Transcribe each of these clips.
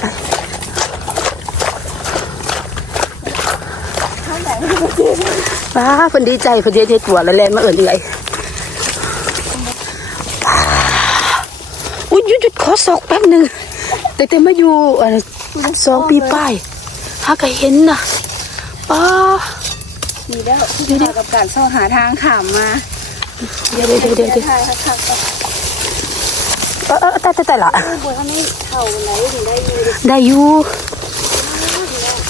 ไปป้าเพิ่นดีใจเพิ่นเฮ็ดเฮ็ดตัวแล้วแลนมาเอิ้นเอื่อยอุ้ยหยุดหยุดขอศอกแป๊บหนึงแต่แต่มาอยู่เอ่อสองปีป้ายหาก็เห็นน่ะป้าดีแล้วที่มากับการซ่อหาทางขามมา เดี๋ยวเดี๋ยวเดี๋ยวเดี๋ยวเดี๋ยว ทายคักๆก็ เออเออแต่แต่แต่ละบัวถ้าไม่เข่าไหนถึงได้ยูได้อยู่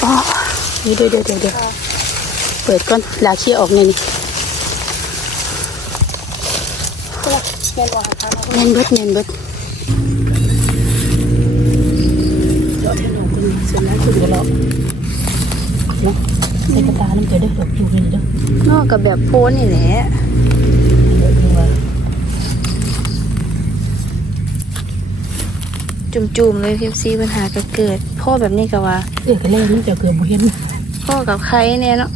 อ๋อเดี๋ยวเดี๋ยวเดี๋ยวเดี๋ยวเปิดก่อนลาเคียออกเนี่ยนี่เรียนบัวหาทางมาแน่นเบิดแน่นเบิดเลาะให้หนูคนเส่วนนั้นคุณก็เลาเนาะใส่กระตาน้ำเกลือเด้อดอกอยู่นี่เด้อนอกกับแบบโพนนี่แหละ เดี๋ยวดูว่า จุ่มๆเลยพิมซีปัญหาก็เกิด พ่อแบบนี้ก็ว่าเดี๋ยวก็แล่นี่จะเกือบบ่เห็นพ่อกับใครเนี่ยเนาะ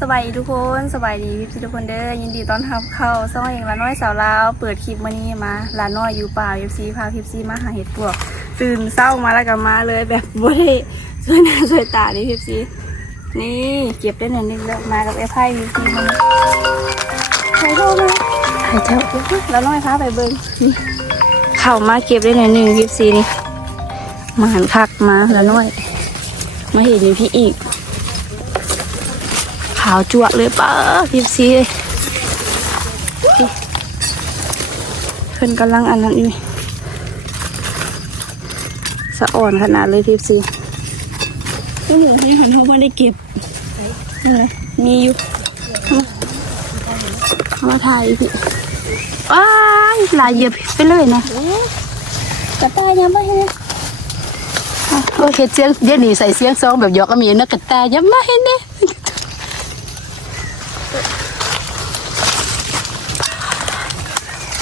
สบายดีทุกคนสบายดีพี่ทุกคนเด้อยินดีต้อนรับเข้าซ่องเองละน้อยสาวลาวเปิดคลิปมานี้มาลาน้อยอยู่ป่าพิซีพาพิซีมาหาเห็ดปวกตื่นเศร้ามาแล้วก็มาเลยแบบบ่ได้ช่วยหน้าช่วยตาดิพิซีนี่เก็บได้หน่อยนึงแล้วมากับไอ้ไพ่พิซีมันใครโทรมาให้เจ้าแล้วน้อยพาไปเบิ้งนี่ เข้ามาเก็บได้หน่อยหนึ่งพิซีนี่มาหันคักมาแล้วน้อย มาเห็นมีพี่อีก ขาวจั่วะเลยป้าพิซีนี่เพิ่นกำลังอันนั้นอยู่สะอ่อนขนาดเลยพิซีก็เหลือที่เห็นเขาไม่ได้เก็บนี่ไงมีอยู่เอามาถ่ายพี่ว้ายหลายเหยียบ ไปเลยนะกระต่ายยังไม่เห็นโอ้เฮ็ดเสียงเดี๋ยวนี้ใส่เสียงซองแบบหยอกก็มีนะกระต่ายยังไม่เห็นเนี่ย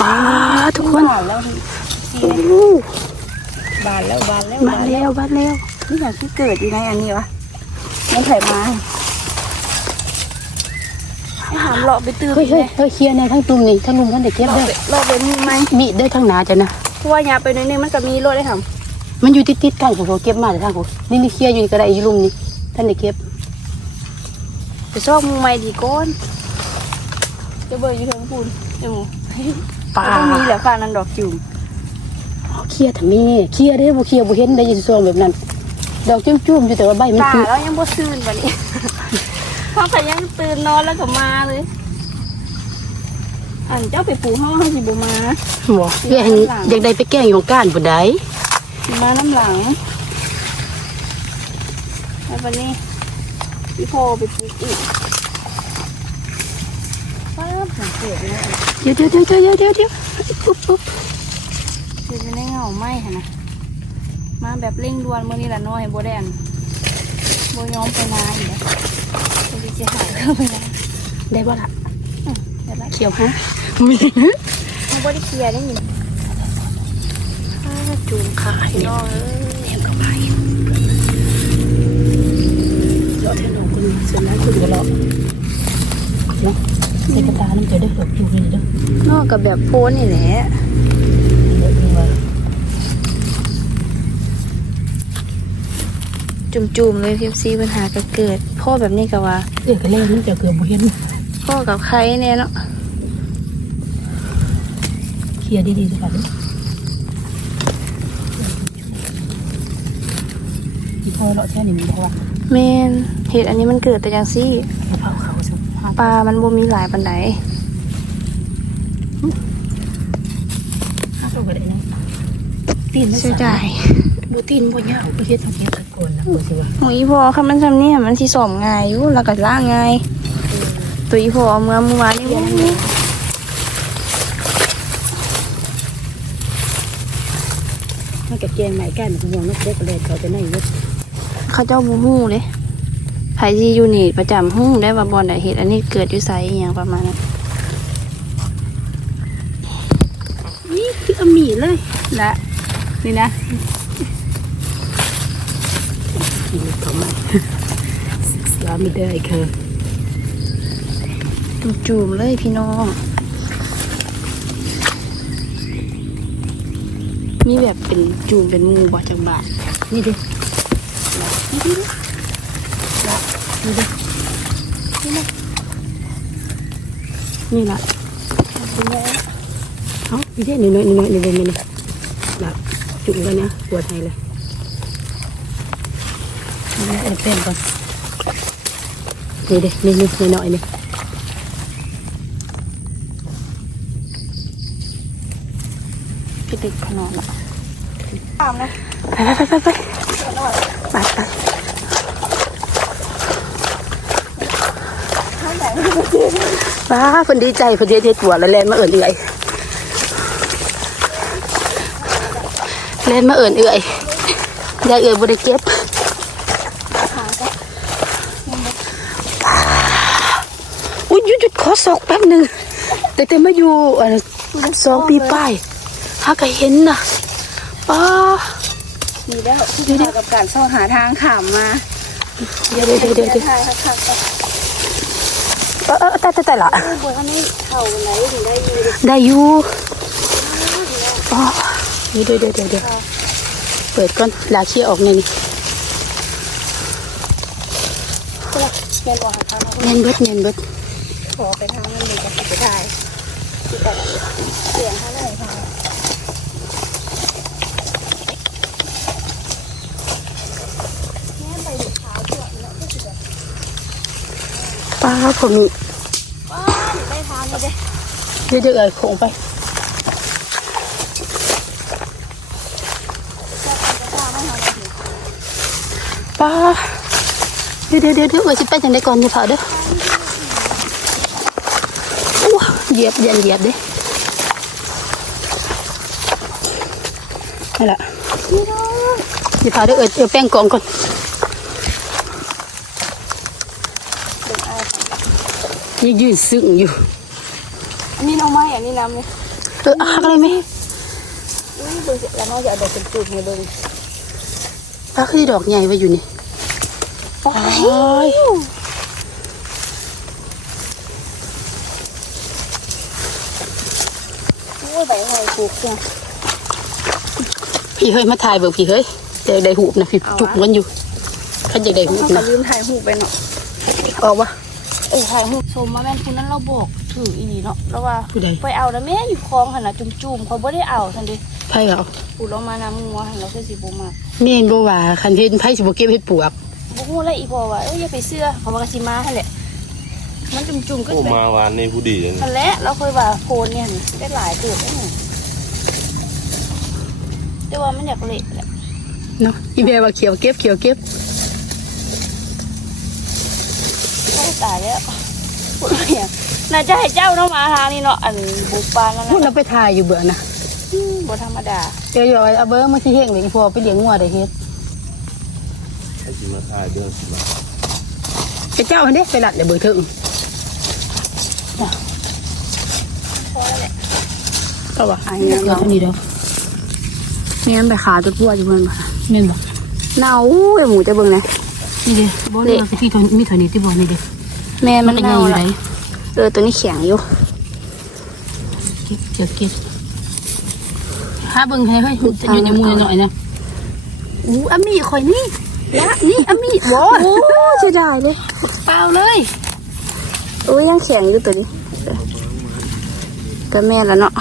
ป้าทุกคนบานแล้วโอ้โหบานแล้วบานแล้วบ้านแล้วบ้านแล้วนี่อย่างที่เกิดอยู่ในอันนี้วะมันไถมาให้หามเลาะไปตื้อเฮ้ยเฮ้ยเฮ้ยเคลียร์ในทั้งตุ่มนี่ทั้งลุมทั้งเด็กเก็บเลาะได้ไปเลาะไปมีไหมมีได้ทั้งหนาจ้ะนะเพราะว่ายาไปหนิดนึงมันก็มีรถได้หามมันอยู่ติดติดๆกันผมเก็บมาแต่ทางผมนี่นี่เคลียร์อยู่นี่ก็ได้อยู่ลุมนี่ท่านได้เก็บไปชอบมึงไม่ดีก้อนจะเบอร์อยู่เทิงพูนเดี๋ยวหมูป้าต้องมีแหละฟ้านันดอกจุ่มเคลียร์ทำไมเคลียร์ได้บ่เคลียร์บ่เห็นได้ยินซองแบบนั้น ดอกจุ้มๆอยู่แต่ว่าใบมันตาคือแล้วยังบ่ซื่นวันนี้ พ่อก็ยังตื่นนอนแล้วก็มาเลยอันเจ้าไปปลูกห้องห้องสิบมาบ่เพื่อให้อยากได้ไปแกล้งอยู่ของก้านบ่ได้มาน้ำหลังแล้ววันนี้พี่พ่อไปปลูกอีกป้าบสังเกตเลยเดี๋ยวเดี๋ยวเดี๋ยวเดี๋ยวเดี๋ยวเดี๋ยวปุ๊บปุ๊บคือจะได้เงาไหมค่ะนะมาแบบเร่งด่วนเมื่อนี้ละน้อยโบแดนโบยอมไปนาอยู่ เข้าไปนาได้บ่ละเดี๋ยวละเขียวฮะมีนะมันบ่ได้เคลียร์ได้ยินจูงขาเนี่ยน้องเอ้ยเห็นกับไผเลาะให้น้องคนนี้ส่วนนั้นคุณก็เลาะเนาะใส่กระตาน้ำเกลือเด้อดอกอยู่นี่เด้อนอกกับแบบโพนนี่แหละ เดี๋ยวดูว่า จุ่มๆเลยพิมซีปัญหาก็เกิด พ่อแบบนี้ก็ว่าเดี๋ยวก็แล่นี่จะเกือบบ่เห็นพ่อกับใครเนี่ยเนาะเคลียร์ดีๆสิค่ะเด้อที่พ่อเลาะแค่นี้มีเพราะว่าแมนเหตุอันนี้มันเกิดแต่ยังซี่กระเพราเขาสุดปลามันบ่มีหลายปันไดห้าตัวก็ได้นะตีนไม่เสียใส่ดายบูตีนบ่ยาวประเทศทางเนี้ย ตะโกนนะกูสิว่าหมูอีพอค่ะมันทำนี่มันสิสอมง่ายอยู่แล้วก็ล่างง่ายตัวอีพอเอาเมื่อเมื่อวานนี่บ่มีถ้ากับแกงไหนกันมันมองนักเด็กก็เลยเขาจะไหนเยอะเขาเจ้าบ่ฮู้เด้ไผสิอยู่นี่ประจำฮู้ได้ว่าบ่อนใดเหตุอันนี้เกิดอยู่ไสอหยังประมาณนั้นนี่คืออมีเลยและนี่นะ กินเขามาศึกษา ไม่ได้ค่ะจุ่มๆเลยพี่น้องมีแบบเป็นจูมเป็นหมูบ่จังบาทนี่เดินี่ดิละนี่เดินี่นะนี่ละเอานี่เดินี่น้อยนี่น้อยนี่เดินี่นะละจุ่มกันนะปวดไทยเลยเอาเอาแป้งก่อน นี่เดินี่นี่นี่น้อยนี่พี่ติ๊กขนอนละตามนะไปไปไปไปไปไปไปว้าเพิ่นดีใจเพิ่นเฮ็ดเฮ็ดตัวแล้วแล่นมาเอิ้นเอื่อยแล่นมาเอิ้นเอื่อยยายเอื่อยบ่ได้เก็บ อุ้ยหยุดหยุดขอศอกแป๊บหนึงแต่แต่มาอยู่อันสองปีป้ายหาก็เห็นน่ะป้าดีแล้วที่มากับการซ่อนหาทางขามมา เดี๋ยวเดี๋ยวเดี๋ยวเดี๋ยวเดี๋ยวถ่ายค่ะค่ะเออเออแต่แต่แต่ละบนอันนี้เข่าไหนถึงได้ยืนได้อยู่อ๋อเดี๋ยวเดี๋ยวเดี๋ยวเดี๋ยวเดี๋ยวเปิดก่อนลาเคียออกในนี่เรียนบอกหาทางมาเนียนเบิดเนียนเบิด ขอไปทางนั้นเลยจะไปถ่ายเสียงเท่าไหร่ค่ะป้าผมนี่ว้าได้ทางนี้เด้เดี๋ยวเดี๋ยวเอ่ยโคงไปป้าเดี๋ยวเดี๋ยวเดี๋ยวเดี๋ยวเอ่ยสิไปจังไดก่อนอย่าเผาเด้อ เหยียบเยียบเหยียบเด้นี่แหละอย่าเผาเด้อเอ่ยเอ่ยแป้งกองก่อนยังยืนซึ้งอยู่ อันนี้น้องไม้อันนี้น้ำเนี่ยเออหักอะไรไหมอุ้ยเบิ่งเสร็จแล้วน้องจะเอาดอกเป็นจุดให้เบิ่งป้าคือดอกใหญ่ไว้อยู่นี่ โอ้ย โอ้ ยใบหอยผูกเนี่ยพี่เฮ้ยมาถ่ายเบิกพี่เฮ้ยเดี๋ยวได้หูบนะพี่จุกมันอยู่ขันอยากได้หูบเขานะลืมถ่ายหูปไปเนาะออกวะเออถ่ายหูปชมมาแม่นคุณนั้นเราบอกถืออีเนาะแล้วว่าผู้ใดไปเอาแล้วแม่อยู่คลองหันนะจุ่มๆเขาไม่ได้เอาทันดิไพ่เหรอปูเรามานำงัวหันเราคือสีบูมากเมนบ่ว่าคันเห็นไพ่สิบ่เก็บเฮ็ดปวกบุกงูอะไรอีพอว่าเอ้ยอย่าไปเสื้อเขาบอกกระชิมาให้แหละมันจุ่มๆก็โอ้เป็นมาวานนี่ผู้ดีเลยทันแหละเราเคยว่าโคนเนี่ยได้หลายตัวได้หนึ่ง แต่ว่ามันอยากเละแหละเนาะอีเบว่าเขียวเก็บเขียวเก็บก็ตายแล้วพูดอะไรอะน่าจะให้เจ้าเนาะมาทางนี้เนาะอันบุกปานนั่นพูดนะเราไปถ่ายอยู่เบื่อนะอืมบ่ธรรมดาเดี๋ยวๆเอาเบอร์มาสิเฮงเลยอีพอไปเลี้ยงงัวได้เฮ็ดให้สิมาถ่ายเดือนสิมาไปเจ้าอันเด้ไปลัดเดี๋ยวเบิ่งถึงพอแล้วแหละก็ว่าอันนี้เนาะนี่เด้อ แม่นไปขาตัวพวดอยู่เบิ่งค่ะแม่นบ่เน่าอุ้ยหมูจะเบิ่งนะนี่เด้บ่ได้ว่าสิที่ทนมีเท่านี้ที่บอกนี่เด้แม่มัมันนก็ใหญ่เน่าอยู่แหไหนละเออตัวนี้แข็งอยู่เก็บเก็บเก็บหาเบิ่งให้เฮ้ยมันจะอยู่ในมือหน่อยนะอู้อามีข่อยนี่ละนี่อามีโว้โอ้เสียดายเลยเปล่าเลยอุ้ยยังแข็งอยู่ตัวนี้ก็แม่นแล้วเนาะ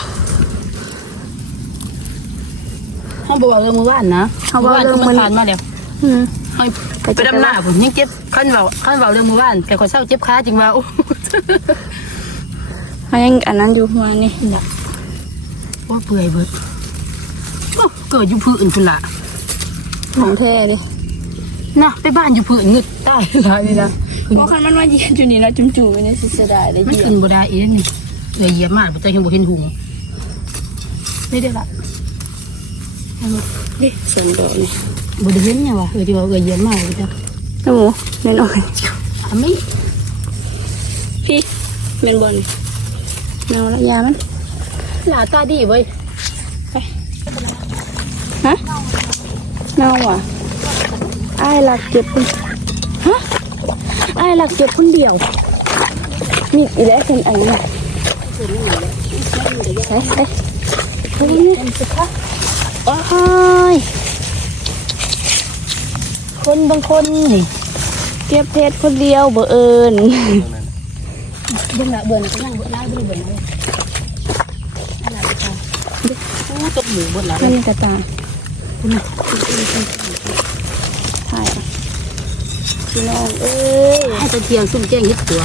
เขาบอกว่าเรื่องมือว่านนะเขาบอกเรื่องมื้อผ่านมาแล้วอืมเขาไปไปดำหน้าผมยังเจ็บขั้นเบาขั้นเบาเรื่องมือว่านแต่คนเศร้าเจ็บขาจริงว่าโอ้เขายังอันนั้นอยู่มานี่เนี่ยโอ้เปื่อยเบิดโอ้เกิดอยู่พื้นคุณละของแท้ดินะไปบ้านอยู่พื้นเงึดใต้หลายนี่นะขึ้นเพราะคันมันมาเยียนอยู่นี่เนาะจุ่มๆไปนี่สิเสียดายเลยมันเยียนขึ้นบ่ได้เองนี่เลยเหยียบมากแต่ยังบ่เห็นหุงนี่เด้อละเอามาดิเสียงโดนนี่บ่ได้เห็นเนี่ยวะเออที่ว่าเออเหยียบมากเลยจ้ะ น้ำหมูแม่นอ่อยอามิพี่แม่นบอลแมวละยามันหลาตาดีเว้ยฮะเน่าอะอ้ายหลักเก็ บคนฮะอ้ายหลักเก็บคนเดียวมีอีแล้วเป็นไอ้เนี่ยไปไปไปนี่โอ้ยคนบางคนนี่เก็บเพชรคนเดียวบ่เอิญเบิ่งละเบิ่งก็ยังบ่ได้เบิ่งเบิ่งเลยอะไรจ้ะโอ้ตบหมูเบิ่งละนั่นนี่กระตาถ่ายพี่น้องเอ้ยให้ตะเทียงซุ่มแจ้งเฮ็ดตัว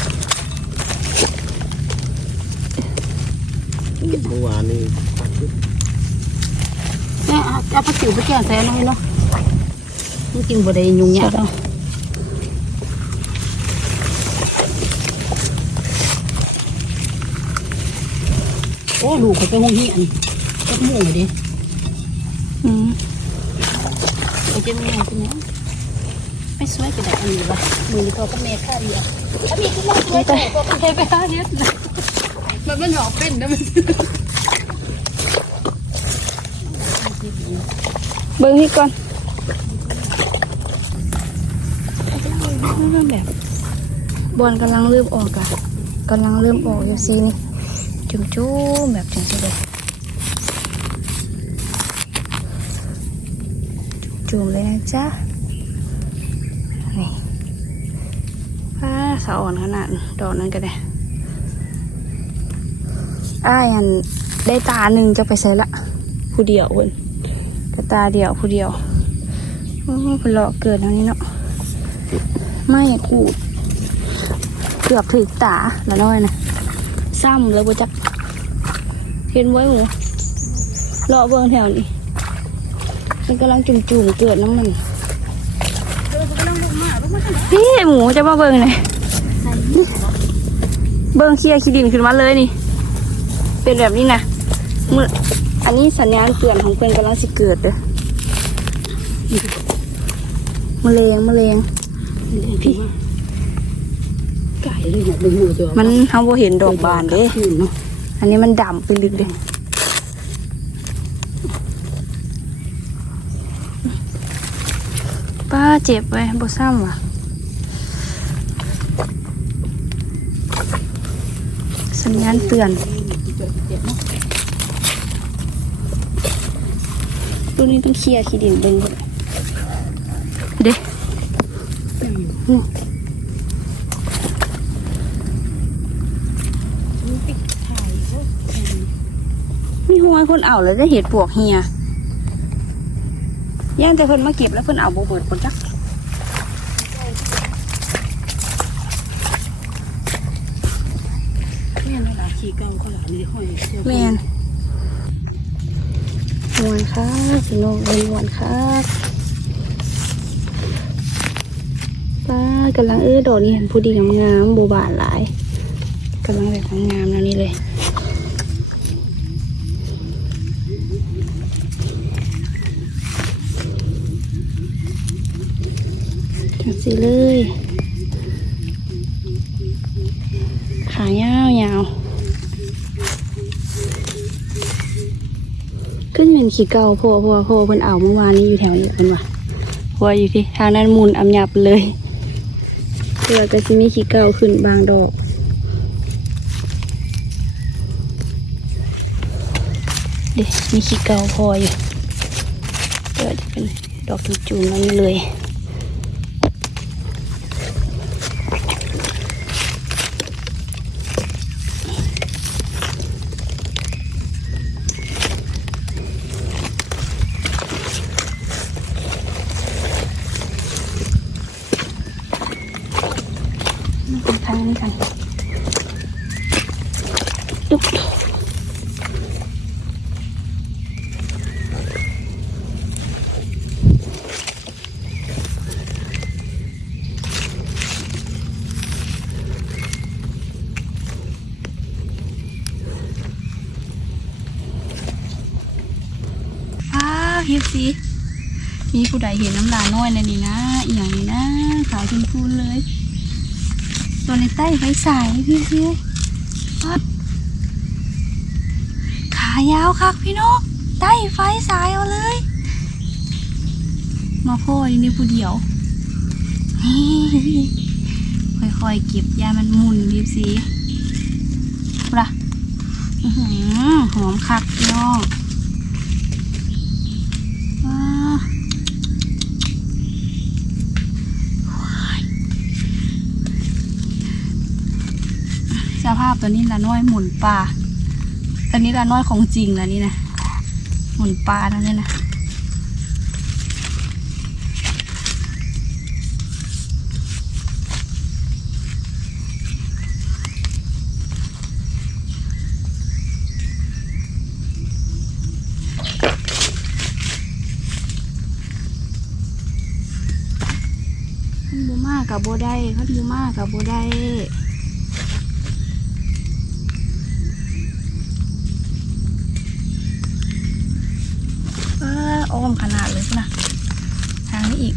เมื่อวานนี่แม่ เอาเอาผักติ๋วไปแกงใส่หน่อยเนาะมันกินบ่ได้ยุ่งยากเอาโอ้ลูกเขาไปห้องเฮียนจักหมูเลยดิอืมไปเจ้าแม่ใช่ไหมไม่สวยก็ได้อันนี้วะมือเขาก็แม่ค่าเดียวถ้ามีที่มาสวยก็ก็ไปไปหาเฮ็ดนะมันมันหอกเป็นนะมัน เบิ้งนี่ก่อนเริ่มแบบบอลกำลังเริ่มออกอะกำลังเริ่มออกอยู่ซีนี่จุ่มจุ่มๆแบบจังสิเลยจุ่มเลยนะจ๊ะนี่ป้าสาอ่อนขนาดดอกนั้นก็ได้อ้ายันได้ตาหนึ่งจะไปใส่ละผู้เดียวเพิ่น ตาเดียวผู้เดียวโอ้เพนเลาะเกิดแล้วนี้เนาะไม่กูเกือบถึกตาละน้อยนะซ้ำแล้วบ่จักเห็นไว้หมูเลาะเบิ่งแถวนี้มันกำลังจุ่มๆเกิดน้ำมันพี่หมูจะมาเบิ่งหน่อยเบิ่งเคลียร์ขี้ดินขึ้นมาเลยนี่ เป็นแบบนี้นะมือ อันนี้สัญญาณเตือนของเพื่อนกำลังสิเกิดเด้อมะเร็งมะเร็งพี่ไก่เลยเนี่ยดึงหมูตัวมันเขาบ่เห็นดอกบานเด้คืนเนาะอันนี้มันดำไปลึกเด้ป้าเจ็บไว้บ่ซ้ำว่ะสัญญาณเตือน ตัวนี้ต้องเคลียร์ขี้ดินเบิ่งเบิ่งเด้อืมมีหัวคนเอาแล้วได้เห็ดปวกเฮียย่างแต่เพิ่นมาเก็บแล้วเพิ่นเอาบ่เบิดคนจักแม่นหลานขี้เก่าเขาหลานนี่ห้อยเสื้อแมนม วนค่ะสิโนเอนมวนค่ะป้ากำลังเออดอกนี้เห็นผู้ดีงามๆโบบานหลายกำลังแบบงามๆแล้วนี่เลยจังสิเลยขายาวยาว ก็จะเป็นขี้เก่าโพราะว่าเพราะว่าเพราะว่าเพิ่นเอาเมื่อวานนี้อยู่แถวนี้เพิ่นว่าเพวอยู่ที่ทางนั้นมุนอำยับเลยเพื่อก็จะมีขี้เก่าขึ้นบางดอกเด็มีขี้เก่าพออยู่เดี๋ยวจะเป็นดอกจูมๆนั่นเลย มาเป็นทางนี้กันดุ๊บอ้าว เฮียสิมีผู้ใดเห็นน้ำลายน้อยในนี่นะอหย่างนี้นะขาวชมพูเลย ตัวในใต้ไฟสายพี่พี่ขายาวคักพี่นกใต้ไฟสายเอาเลย มาพ่ออยู่ในผู้เดียวค่อยๆเก็บยามันมุนดีสิปะหอมคักพี่น้องาพตอนนี้ละน้อยหมุนปลาตอนนี้ละน้อยของจริงแล้วนี่นะหมุนปลาแล้วเนี่ยนะขันบูมากับโบได้ขันบูมากับโบได้ อ้อมขนาดเลยนะทางนี้อีก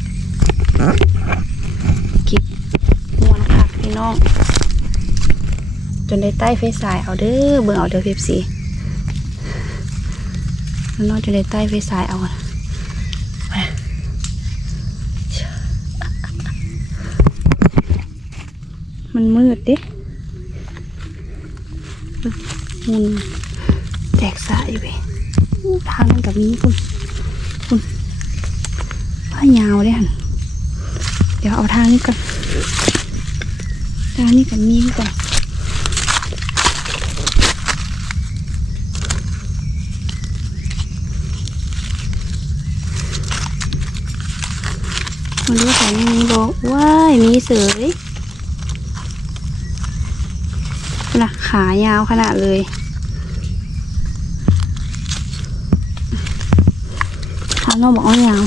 กิบมวนค่ะพี่น้อง จนได้ใต้เฟซสายเอาเด้อเบิ่งเอาเด้อเฟซีน้องจนได้ใต้เฟซสายเอาไปมันมืดดิมุนแตกสายไปทางมันกับนี้คุณ ผ้ายาวเลยหันเดี๋ยวเอาทางนี้ก่อนทางนี้กับมีนก่อนมันรู้แต่ยังมีบอกว้ามีเสยนะขายาวขนาดเลยทางนอกบอกว่ายาว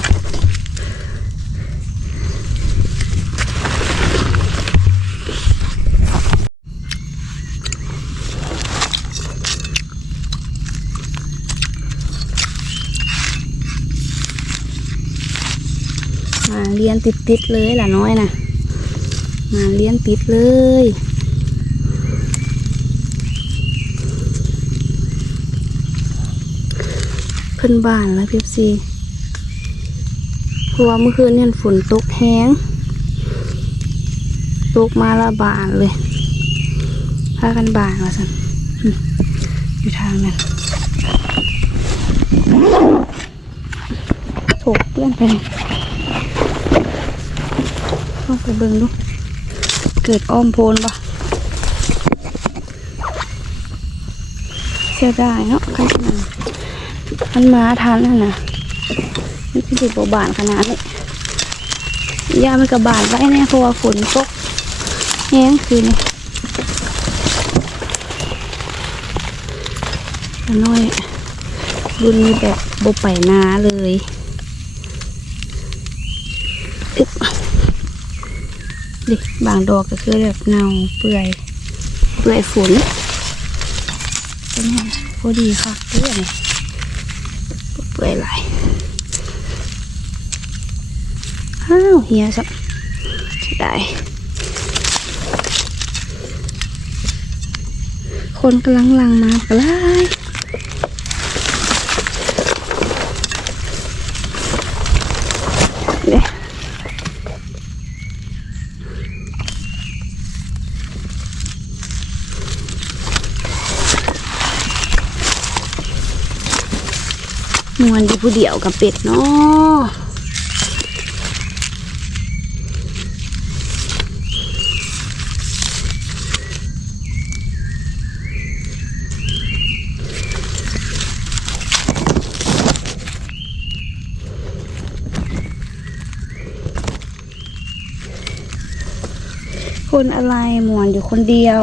มาเรียนติดๆเลยล่ะน้อยนะมาเรียนติดเลยเพิ่นบ้านแล้วเพียบซีเพราะว่าเมื่อคืนเนี่ยฝนตกแห้งตกมาละบานเลยพากันบานว่าสันอยู่ทางนั้นถกเพื่อนไปาไปเบิ่งดูเกิดอ้อมโพนปะเสียดายเนาะใครจะมามันมาทันนั่นนะนี่คือสิบบานขนาดนี้ยามันกับบานไว้แน่เพราะว่าฝนตกแห้งคืนนี้น้อยรุ่นนี้แบบโบไปนาเลยอึ๊บ ดิบางดอกก็คือแบบเงาเปื่อยเปื่อยฝนเป็นไงพอดีค่ะเพื่อนนี่เปื่อยไหลายอ้าวเฮียสักได้ คนกำลังลังมากระไรเด้ม วนอยู่ผู้เดียวกับเป็ดเนาะคนอะไรหมวนอยู่คนเดียว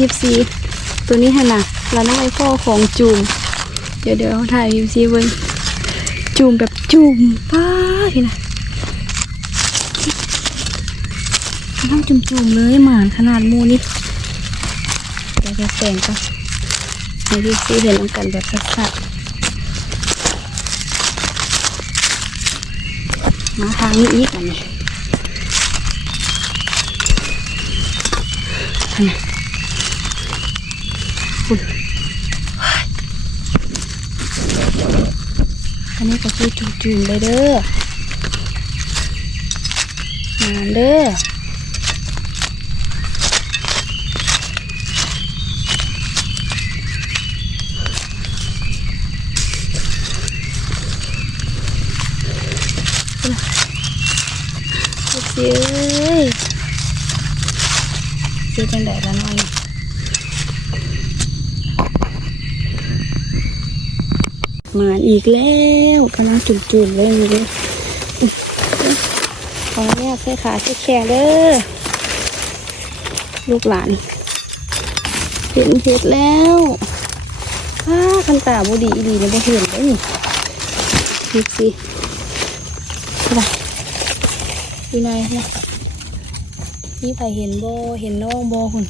ยิบซีตัวนี้ฮะนะแล้วน้องไอพ่อของจูม เดี๋ยวเดี๋ยวถ่ายยิบซีเบิ้งจูมแบบจูมป้าพี่นะน้ำจุ่มจุมๆเลยหมานขนาดมูนี่เดี๋ยวจะแต่งก่อนให้ยิบซีเห็นน้ำกันแบบสัดๆมาทางนี้อีกอันนี้อัน อันนี้ก็คือจุ่มๆเลยเด้อหานเด้อเจ๊เจ๊จังไดละน้อย มาอีกแล้วกำลังจุ่มๆเลยเลยขออนุญาตใส่ขาใส่แขนเด้อลูกหลาน เห็นเห็ดแล้วอ้าคันตาบดีอีดีเลยบ่เห็นเลยนี่ดูสิไปอยู่ไหนนะนี่ไปเห็นโบเห็นน้องโบคุณ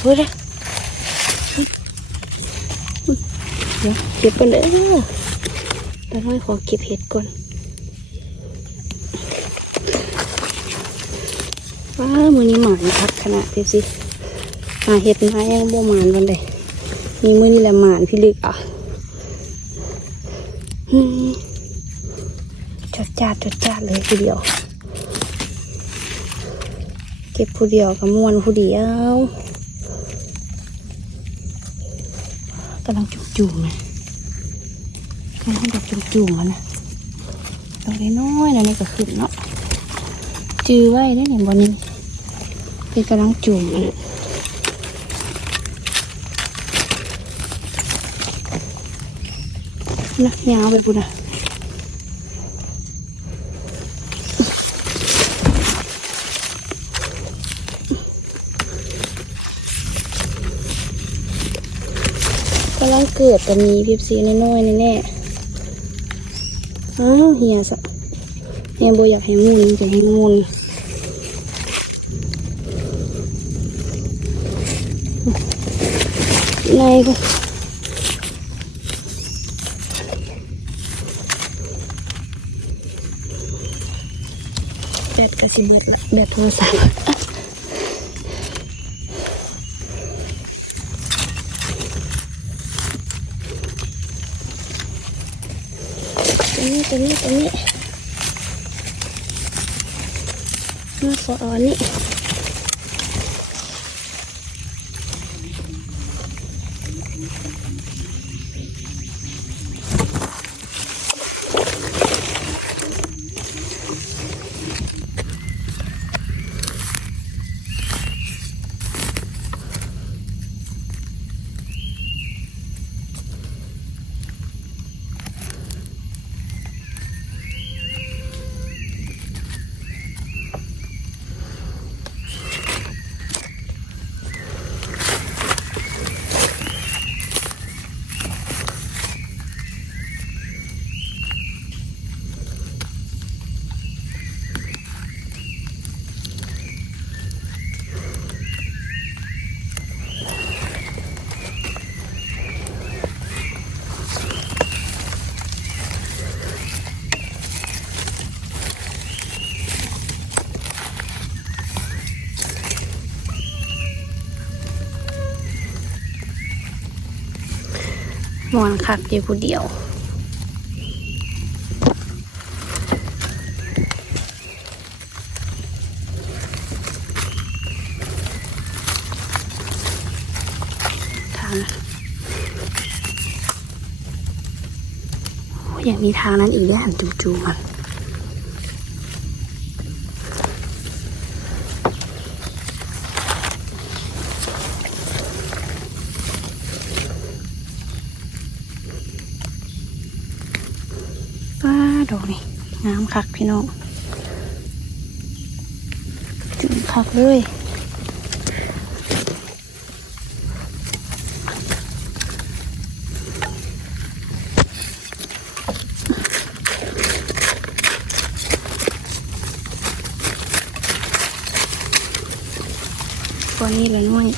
เฮ้ยเด้อเดี๋ยวเก็บกันเด้อแต่น้อยขอเก็บเห็ดก่อนว้ามือนี้หมานคักขนาดเพียบสิหาเห็ดมายังบ่หมานวันใดมีมือนี่แหละหมานพี่ลึกอะจัดจ้าดจัดจ้าดเลยผู้เดียว เก็บผู้เดียวกับมวนผู้เดียวกำลังจุ่มๆนะำลังแบบจุ่มๆมันนะตรงน้อยๆนะนี่ก็ขึ้นเนาะจือไว้ได้เนี่ยบนนี้เป็นกำลังจุ่มอะนะยาวไปปุ่นอะกำลังเกิดแต่มีพิบซีน้อยๆแน่ๆ อ้าวเฮียสะเฮียโบอยากให้มุนจะให้มุนในก็แบตกระสิเม็ดละแบตโทรศัพท์ รงนี้ตรงนี้ตัวนี้มาขออ่อนนี่ มอนคักอยู่ผู้เดียวทางโอ้ยยังมีทางนั้นอีกด้วยหันจูๆมันป้าดอกนี่งาม คักพี่น้องจุงคักเลยบอนนี้เลยนุ่ย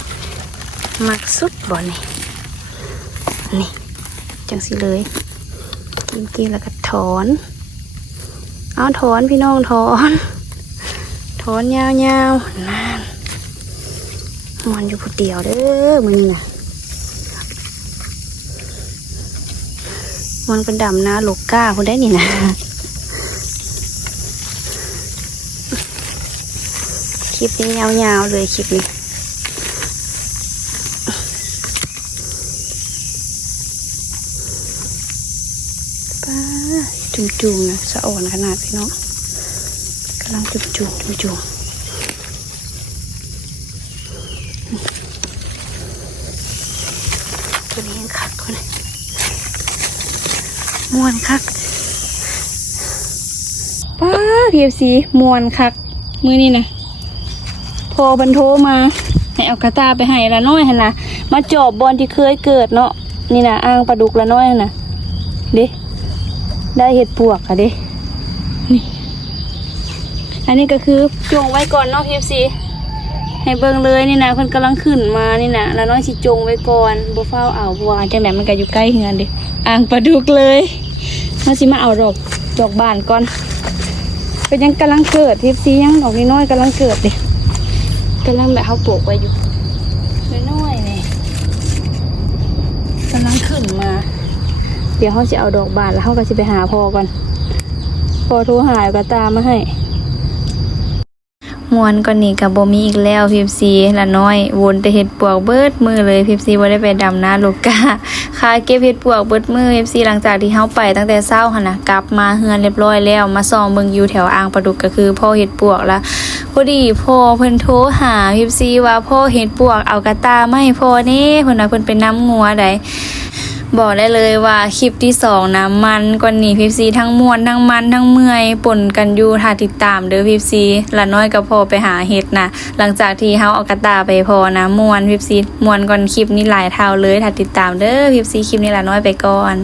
มักสุดบ่อนนี่นี่ จังสิเลยกินกินแล้วก็ถอน เอาถอนพี่น้องถอน ถอนยาวๆนั่นมันอยู่ผู้เดียวเด้อมึงน่ะมันเป็นดำนาลูกก้าคนได้นี่นะคลิปนี้ยาวๆเลยคลิปนี้ จุ่มๆนะสะอ่อนขนาดพี่น้องกำลังจุ่มๆจุ่มๆตัวนี้ยังคักคนนะมวนคักป้าพีเอฟซีมวนคัก มือนี่นะพอบันโทมา ให้เอากระตาไปให้ละน้อยหันนะมาจอบบอลที่เคยเกิดเนาะนี่นะอ่างปลาดุกละน้อยนนะเด้ ได้เห็ดปวกอะเด้นี่ อันนี้ก็คือจงไว้ก่อนเนาะพีเอฟซีให้เบิ่งเลยนี่นะเพิ่นกำลังขึ้นมานี่นะและน้อยสิจงไว้ก่อนบ่เฝ้าเอาบัวาจังไดมันก็อยู่ใกล้เฮือนเด้อ่างปลาดุกเลยมาสิมาเอาดอกดอกบานก่อนเป็นยังกำลังเกิดพีเอฟซียังดอกน้อยๆกำลังเกิดเด้กำลังแบบเขาปลูกไว้อยู่น้อยๆนี่กำลังขึ้นมา เดี๋ยวเขาจะเอาดอกบานแล้วเขาก็จะไปหาพอก่อน พอโทรหายก็ตามมาให้มวนก่อนนี้กับบ่มีอีกแล้วพิบซีละน้อยวนแต่เห็ดปวกเบิดมือเลยพิบซีบ่ได้ไปดำนาลูกกาค่าเก็บเห็ดปวกเบิดมือพิบซีหลังจากที่เฮาไปตั้งแต่เช้าหั่นน่ะกลับมาเฮือนเรียบร้อยแล้วมาส่องเบิ่งอยู่แถวอ่างปลาดุกก็คือพ่อเห็ดปวกละพอดีพ่อเพิ่นโทรหาพิบซีว่าพ่อเห็ดปวกเอากระตาไมาให้พ่อแน่เพิ่นว่าเพิ่นเป็นน้ำงัวใด บอกได้เลยว่าคลิปที่สองนะมันกว่านี้พิฟซีทั้งมวนทั้งมันทั้งเมื่อยปนกันอยู่ถ้าติดตามเด้อพิฟซีละน้อยก็พอไปหาเห็ดนะหลังจากที่เฮาเอากระตาไปพอนะมวนพิฟซีมวนก่อนคลิปนี้หลายเท่าเลยถ้าติดตามเด้อพิฟซีคลิปนี้ละน้อยไปก่อน